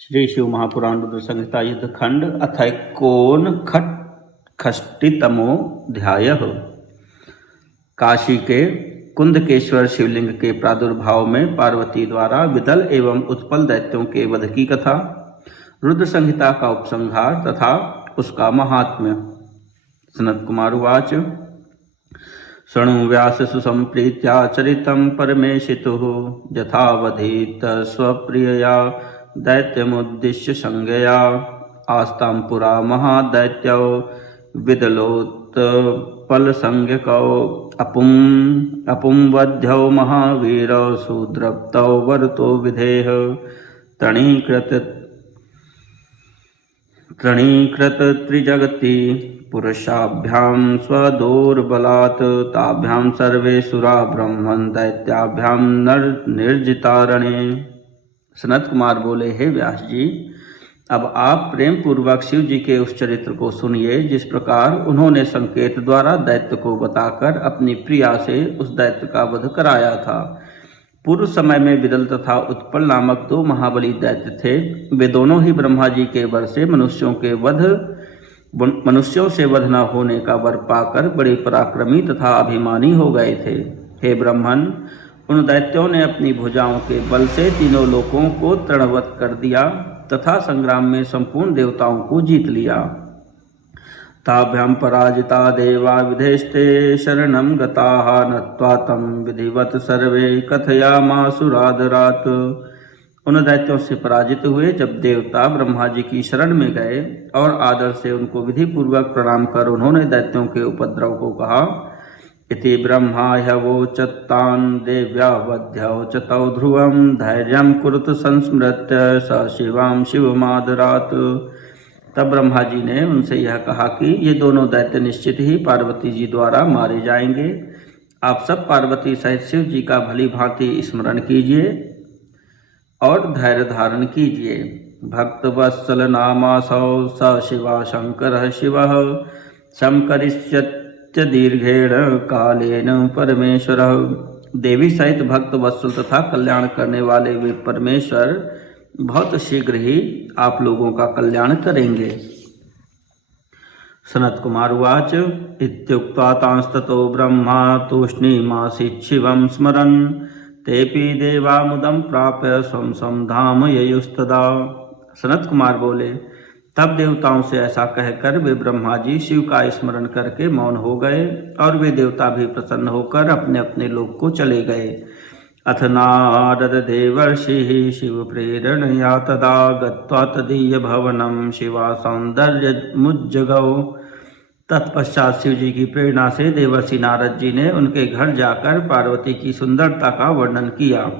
श्री शिव महापुराण रुद्र संहिता युद्ध खंड अथ कोन खष्टितमोऽध्याय। काशी के कुंदकेश्वर शिवलिंग के प्रादुर्भाव में पार्वती द्वारा विदल एवं उत्पल दैत्यों के वध की कथा, रुद्र संहिता का उपसंहार तथा उसका महात्म्य। सनत कुमार उवाच। शृणु व्यास सुसंप्रीत्या चरितं परमेशितुः यथावधीत स्वप्रियया दैत्यमुद्दिश्य संज्ञया आस्तां पुरा महादैत्यौ विदलोत्पलसंज्ञकौ अपुंवध्यौ महावीरौ सुद्रप्तौ वरतो विधेह तृणीकृत त्रिजगति पुरुषाभ्यां स्वदोर्बलात् ताभ्यां सर्वे सुरा ब्रह्मन् दैत्याभ्यां निर्जितारणे। सनत कुमार बोले, हे व्यास जी, अब आप प्रेम पूर्वक शिव जी के उस चरित्र को सुनिए जिस प्रकार उन्होंने संकेत द्वारा दैत्य को बताकर अपनी प्रिया से उस दैत्य का वध कराया था। पूर्व समय में विदल तथा उत्पल नामक दो महाबली दैत्य थे। वे दोनों ही ब्रह्मा जी के वर से मनुष्यों से वध न होने का वर पाकर बड़े पराक्रमी तथा अभिमानी हो गए थे। हे ब्रह्मन, उन दैत्यों ने अपनी भुजाओं के बल से तीनों लोकों को तृणवत कर दिया तथा संग्राम में संपूर्ण देवताओं को जीत लिया। ताभ्यां पराजिता देवा विधेस्ते शरणं गताः नत्वा तं विधिवत सर्वे कथयामासुरादरात्। उन दैत्यों से पराजित हुए जब देवता ब्रह्मा जी की शरण में गए और आदर से उनको विधि पूर्वक प्रणाम कर उन्होंने दैत्यों के उपद्रव को कहा। इति ब्रह्मा ह्यवोचत्तान् देव्या वध्यौ च तौ ध्रुवं धैर्यं कुरुत संस्मृत्य स शिवां शिवमादरात्। तब ब्रह्मा जी ने उनसे यह कहा कि ये दोनों दैत्य निश्चित ही पार्वती जी द्वारा मारे जाएंगे। आप सब पार्वती सहित शिव जी का भली भांति स्मरण कीजिए और धैर्य धारण कीजिए। भक्तवत्सल नामासौ स शिवा शंकर शिवः संकरिष्यत् दीर्घेण कालेन परमेश्वर। देवी सहित भक्त वत्सल तथा कल्याण करने वाले वे परमेश्वर बहुत शीघ्र ही आप लोगों का कल्याण करेंगे। सनत कुमार उवाच। इत्युक्त्वा तांस्ततो ब्रह्मा तूष्णीमासीत् शिवं स्मरन् तेऽपि देवा मुदं प्राप्य स्वं स्वं धाम ययुस्तदा। सनत कुमार बोले, तब देवताओं से ऐसा कहकर वे ब्रह्मा जी शिव का स्मरण करके मौन हो गए और वे देवता भी प्रसन्न होकर अपने अपने लोक को चले गए। अथ नारद देवर्षिः शिव प्रेरणया तदा गत्वा तदीय भवनं शिवा सौंदर्यमुज्जगौ। तत्पश्चात शिव जी की प्रेरणा से देवर्षि नारद जी ने उनके घर जाकर पार्वती की सुंदरता का वर्णन किया।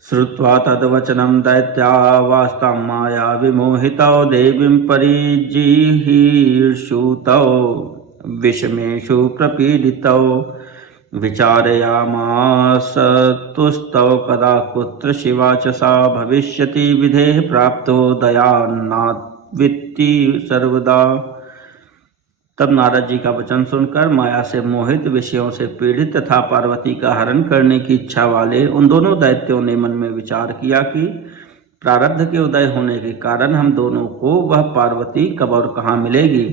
श्रुत्वा तद्वचनं दैत्या वास्तां माया विमोहितौ देवीं परिजिहीर्षुतौ विषमेषु प्रपीडितौ विचारयामास तुस्तौ कदा कुत्र शिवा च सा भविष्यति विधेः प्राप्तो दयान्नाद्वित्ति सर्वदा। तब नारद जी का वचन सुनकर माया से मोहित, विषयों से पीड़ित तथा पार्वती का हरण करने की इच्छा वाले उन दोनों दैत्यों ने मन में विचार किया कि प्रारब्ध के उदय होने के कारण हम दोनों को वह पार्वती कब और कहाँ मिलेगी।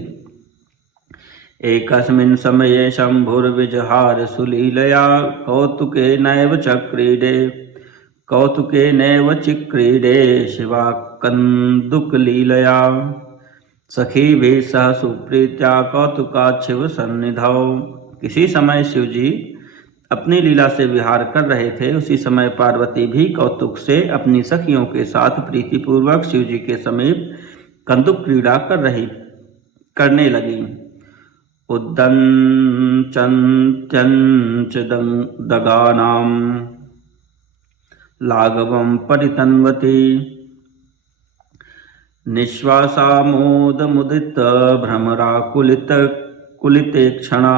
एकस्मिन् समये शंभुर्विजहार सुलीलया कौतुकेनैव चिक्रीडे शिवा कन्दुकलीलया सखीभिः सह सुप्रीत्या कौतुकात् शिव सन्निधौ। किसी समय शिव जी अपनी लीला से विहार कर रहे थे। उसी समय पार्वती भी कौतुक से अपनी सखियों के साथ प्रीतिपूर्वक शिव जी के समीप कंदुक क्रीड़ा करने लगी। उद्दंचन्त्यंच दगानां लाघवं परितन्वती निःश्वासामोदमुदित भ्रमराकुलितेक्षणा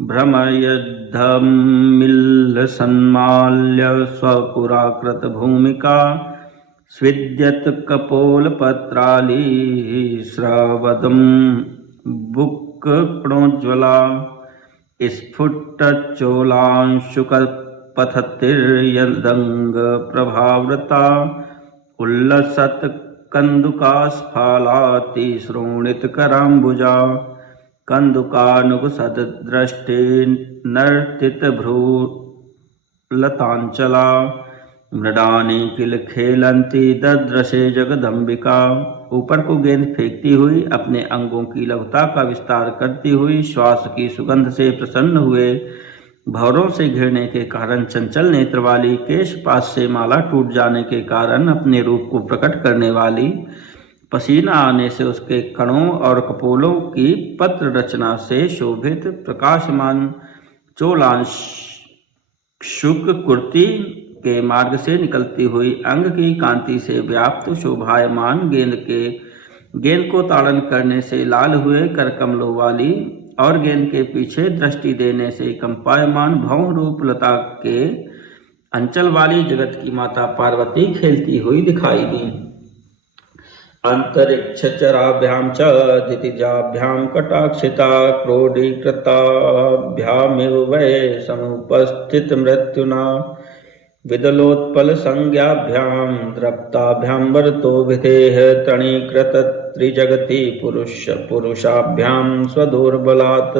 भ्रमयद्धमिल्लसन्माल्य स्वपुराकृत भूमिका स्विद्यत कपोलपत्राली स्रवदं बुक्प्रणोज्ज्वला स्फुटच्चोलांशुकपथतिर्यदंग प्रभावृता उल्लसत कंदुकास्फालाति श्रोणित कराम्बुजा कंदुकानुगसद दृष्टि नर्तित भ्रूलतांचला मृडानी किल खेलंती ददृशे जगदम्बिका। ऊपर को गेंद फेंकती हुई, अपने अंगों की लघुता का विस्तार करती हुई, श्वास की सुगंध से प्रसन्न हुए, भंवरों से घिरने के कारण चंचल नेत्र वाली, केशपाश से माला टूट जाने के कारण अपने रूप को प्रकट करने वाली, पसीना आने से उसके कणों और कपोलों की पत्र रचना से शोभित, प्रकाशमान चोलांशुक कुर्ती के मार्ग से निकलती हुई, अंग की कांति से व्याप्त शोभायमान गेंद को ताड़न करने से लाल हुए करकमलों वाली और गेंद के पीछे दृष्टि देने से कंपायमान भौं रूप लता के अंचल वाली जगत की माता पार्वती खेलती हुई दिखाई दी। अंतरिक्ष चराभ्याम च दितिजाभ्याम कटाक्षिता क्रोडीकृताभ्यामिव वै समुपस्थित मृत्युना विदलोत्पल संज्ञाभ्याम द्रप्ताभ्याम वरतो विधेह तणीकृत त्रिजगति पुरुषाभ्याम स्वदुर्बलात्।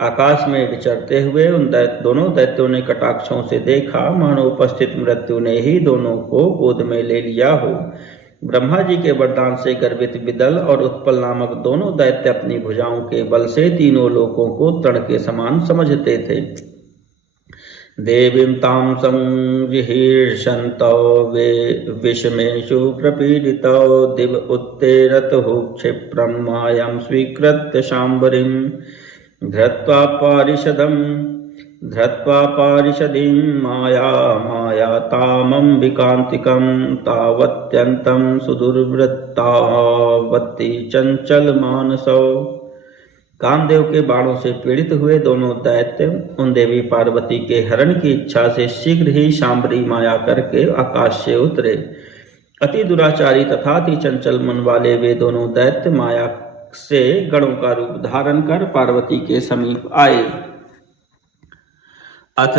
आकाश में विचरते हुए उन दोनों दैत्यों ने कटाक्षों से देखा, मानो उपस्थित मृत्यु ने ही दोनों को गोद में ले लिया हो। ब्रह्मा जी के वरदान से गर्वित विदल और उत्पल नामक दोनों दैत्य अपनी भुजाओं के बल से तीनों लोकों को तृण के समान समझते थे। देवीं तां संजिहीर्षन्तौ विषमेषु प्रपीडितौ दिव उत्तेरतुः क्षिप्रं मायां स्वीकृत्य शाम्बरीं धृत्वा पारिषदीं मायातामम्बिकान्तिकं तावत्यन्तं सुदुर्वृत्तावती चंचलमानसौ। कामदेव के बाणों से पीड़ित हुए दोनों दैत्य उन देवी पार्वती के हरण की इच्छा से शीघ्र ही शांबरी माया करके आकाश से उतरे। अति दुराचारी तथा अति चंचल मन वाले वे दोनों दैत्य माया से गणों का रूप धारण कर पार्वती के समीप आए। अथ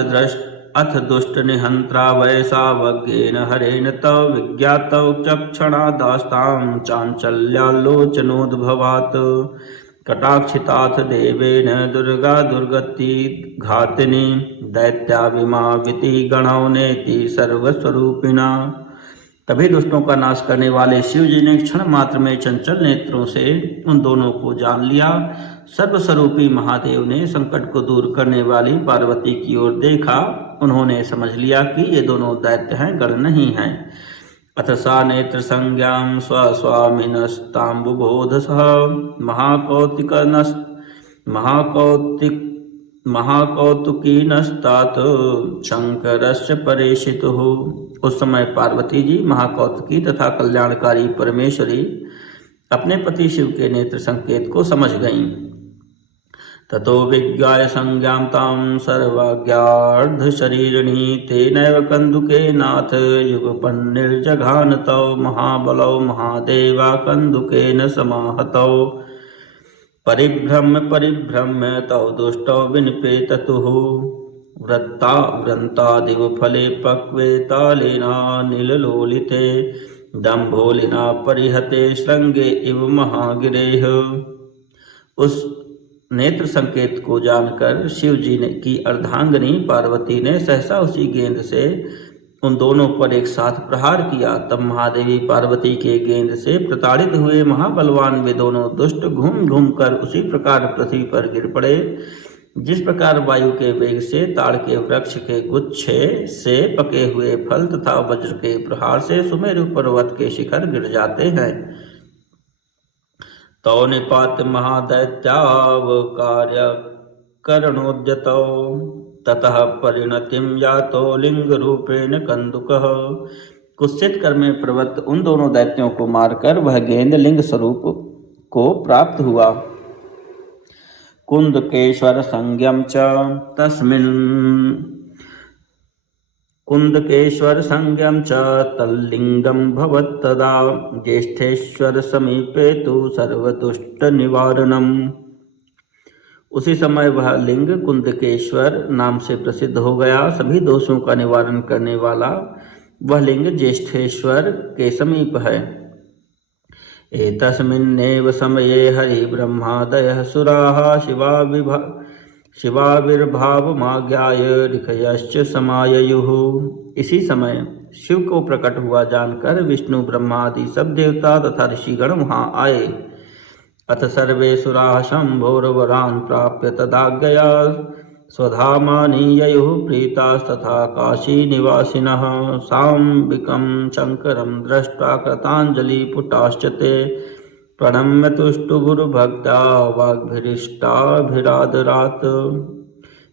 दुष्ट निहंत्रा वैसावज्ञेन हरेण तव विज्ञातौ चक्षणादास्तां चांचल्यालोचनोद्भवात् कटाक्षिताथ देवेन दुर्गा दुर्गति घातिनी दैत्याभिमाविति गणौ नेति सर्वस्वरूपिणा। तभी दुष्टों का नाश करने वाले शिव जी ने क्षण मात्र में चंचल नेत्रों से उन दोनों को जान लिया। सर्वस्वरूपी महादेव ने संकट को दूर करने वाली पार्वती की ओर देखा। उन्होंने समझ लिया कि ये दोनों दैत्य हैं, गण नहीं हैं। अथ सा नेत्र संज्ञां स्वस्वामिनस्ताम्बुबोध सह महाकौतुकीनस्तात शंकरस्य परेशितुः। उस समय पार्वती जी महाकौतुकी तथा कल्याणकारी परमेश्वरी अपने पति शिव के नेत्र संकेत को समझ गईं। ततो विज्ञाय संज्ञां तां सर्वज्ञार्धशरीरिणी तेनैव कन्दुके नाथ युगपन्निर्जघान तौ महाबलौ महादेवा कन्दुकेन समाहतौ परिभ्रम्य तौ दुष्टौ विनिपेततुः व्रन्तादिव फले पक्वे तालेनानिललोलिते दम्भोलिना परिहते श्रृंगे इव महागिरेः। उस नेत्र संकेत को जानकर शिव जी ने की अर्धांगिनी पार्वती ने सहसा उसी गेंद से उन दोनों पर एक साथ प्रहार किया। तब महादेवी पार्वती के गेंद से प्रताड़ित हुए महाबलवान वे दोनों दुष्ट घूम घूम कर उसी प्रकार पृथ्वी पर गिर पड़े जिस प्रकार वायु के वेग से ताड़ के वृक्ष के गुच्छे से पके हुए फल तथा वज्र के प्रहार से सुमेरु पर्वत के शिखर गिर जाते हैं। तौ निपात महादैत्यावकार्य करणोद्यतौ ततः परिणतिं यातो लिंग रूपेण कंदुकः। कुत्सित कर में प्रवृत्त उन दोनों दैत्यों को मारकर वह गेंद लिंग स्वरूप को प्राप्त हुआ। कुंदकेश्वर संज्ञं च तल्लिंगं भवत्तदा ज्येष्ठेश्वर समीपे तु सर्वदुष्ट निवारणम्। उसी समय वह लिंग कुंदकेश्वर नाम से प्रसिद्ध हो गया। सभी दोषों का निवारण करने वाला वह लिंग ज्येष्ठेश्वर के समीप है। एतस्मिन्नेव समये हरिब्रह्मादयः सुराः शिवाविर्भावमाज्ञाय ऋषयश्च समाययुः। इसी समय शिव को प्रकट हुआ जानकर विष्णु ब्रह्मा आदि सब देवता तथा ऋषिगण वहां आए। अथ सर्वे सुराः शम्भोर्वरान् प्राप्य तदाज्ञया स्वधामानि ययुः प्रीतास्तथा काशीनिवासिनः। साम्बिकं शङ्करं दृष्ट्वा कृताञ्जलिपुटाश्च ते प्रणम्य तुष्टुभुर्भक्त्या वाग्भिरिष्टाभिरादरात्।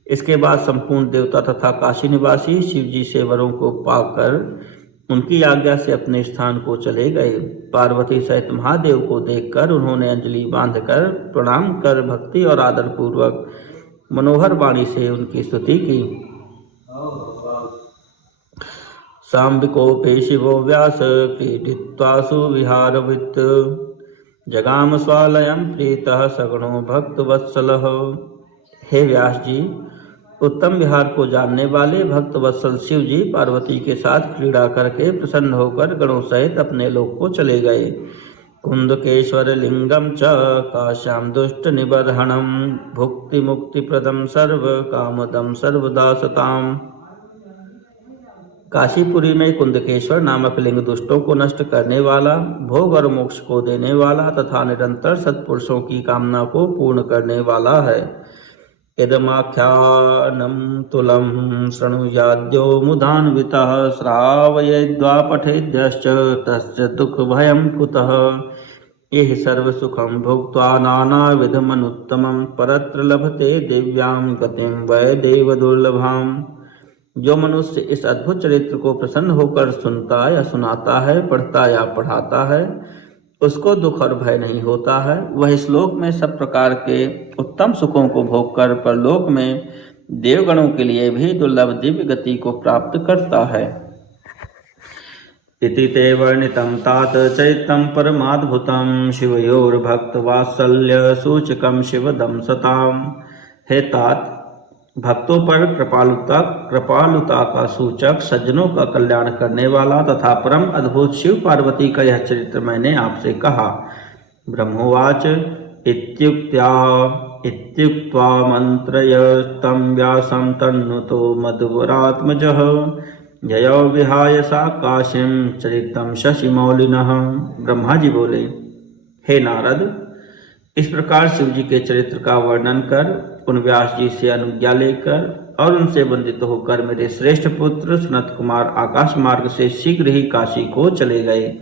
इसके बाद संपूर्ण देवता तथा काशी निवासी शिवजी से वरों को पाकर उनकी आज्ञा से अपने स्थान को चले गए। पार्वती सहित महादेव को देखकर उन्होंने अंजलि बांधकर प्रणाम कर भक्ति और आदर पूर्वक मनोहर वाणी से उनकी स्तुति की। सांबिकोपि शिवो व्यास क्रीडित्वा सुविहारवित् जगाम स्वालयं प्रीतः सगुणो भक्तवत्सलः। हे व्यास जी, उत्तम विहार को जानने वाले भक्त वत्सल शिव जी पार्वती के साथ क्रीड़ा करके प्रसन्न होकर गणों सहित अपने लोक को चले गए। कुंदकेश्वर लिंगम च काश्याम दुष्ट निबर्हणम भुक्ति मुक्ति प्रदम सर्व कामदम सर्वदा सताम। काशीपुरी में कुंदकेश्वर नामक लिंग दुष्टों को नष्ट करने वाला, भोग और मोक्ष को देने वाला तथा निरंतर सत्पुरुषों की कामना को पूर्ण करने वाला है। इदमाख्यानं तुलं शृणुयाद्यो मुदान्वितः श्रावयेद्वा पठेद्यश्च तस्य दुःखभयं कुतः। इह सर्वसुखं भुक्त्वा नानाविधमनुत्तमं परत्र लभते दिव्यां गतिं वै देवदुर्लभाम्। जो मनुष्य इस अद्भुत चरित्र को प्रसन्न होकर सुनता या सुनाता है, पढ़ता या पढ़ाता है, उसको दुख और भय नहीं होता है। वह इस लोक में सब प्रकार के उत्तम सुखों को भोग कर परलोक में देवगणों के लिए भी दुर्लभ दिव्य गति को प्राप्त करता है। इति ते वर्णितं तात चैतं परमाद्भुतं शिवयोर्भक्तवात्सल्य सूचकं शिवदं सताम्। हे तात, भक्तों पर कृपालुता का सूचक, सज्जनों का कल्याण करने वाला तथा परम अद्भुत शिव पार्वती का यह चरित्र मैंने आपसे कहा। ब्रह्मोवाच इत्युक्त्वा मंत्रयस्तं व्यासं तन्नुतो मधुवरात्मजः ययो विहाय साकाशिं चरितं शशिमौलिनः। ब्रह्मा जी बोले, हे नारद, इस प्रकार शिव जी के चरित्र का वर्णन कर उन व्यास जी से अनुज्ञा लेकर और उनसे वंदित होकर मेरे श्रेष्ठ पुत्र सनत कुमार आकाश मार्ग से शीघ्र ही काशी को चले गए।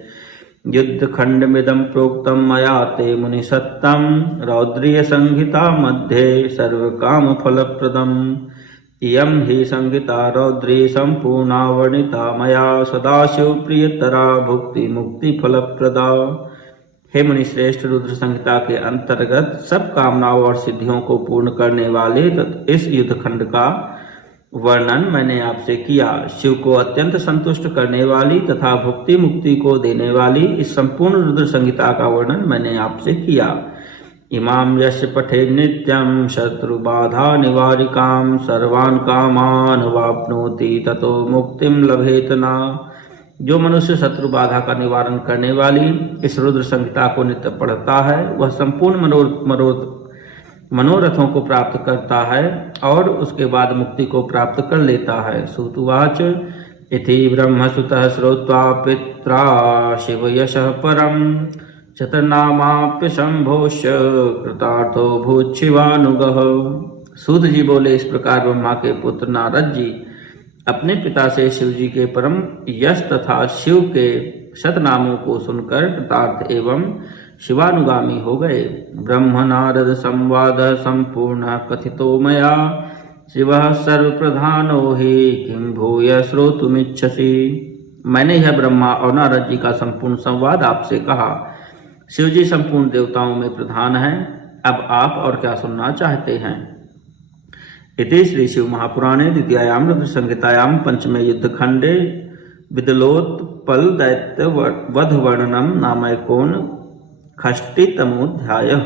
युद्ध खंडमिदं प्रोक्तं मया ते मुनि सत्तम रौद्रीय संहिता मध्ये सर्व काम फलप्रदम्। इयं हि संहिता रौद्री संपूर्णा वर्णिता मया सदाशिव प्रियतरा भुक्ति मुक्ति फलप्रदा। हे मुनि श्रेष्ठ, रुद्र संहिता के अंतर्गत सब कामनाओं और सिद्धियों को पूर्ण करने वाले इस युद्ध खंड का वर्णन मैंने आपसे किया। शिव को अत्यंत संतुष्ट करने वाली तथा भुक्ति मुक्ति को देने वाली इस संपूर्ण रुद्र संहिता का वर्णन मैंने आपसे किया। इमाम यश पठे नित्यं शत्रु बाधा निवारिकां सर्वान् कामान् वाप्नोति ततो मुक्तिं लभेत न। जो मनुष्य शत्रु बाधा का निवारण करने वाली इस रुद्र संहिता को नित्य पढ़ता है, वह संपूर्ण मनोरथों को प्राप्त करता है और उसके बाद मुक्ति को प्राप्त कर लेता है। सूतुवाच इति ब्रह्मसुतः श्रोत्वा पित्रा शिव यशः परम चतुर्नामाप्य शंभोश्च कृतार्थो भूच्छिवानुगः। सूत जी बोले, इस प्रकार ब्रह्मा के पुत्र नारद जी अपने पिता से शिव जी के परम यश तथा शिव के शतनामों को सुनकर कृतार्थ एवं शिवानुगामी हो गए। ब्रह्म नारद संवाद संपूर्ण कथितो मया शिवः सर्वप्रधानो हि किं भूय श्रोतुमिच्छसि। मैंने यह ब्रह्मा और नारद जी का संपूर्ण संवाद आपसे कहा। शिव जी संपूर्ण देवताओं में प्रधान हैं। अब आप और क्या सुनना चाहते हैं। इति श्री शिव महापुराणे द्वितीयायां रुद्र संहितायां पंचमे युद्ध खंडे विदलोत्पल दैत्य वध वर्णनम नामैकोन षष्टितमोऽध्यायः।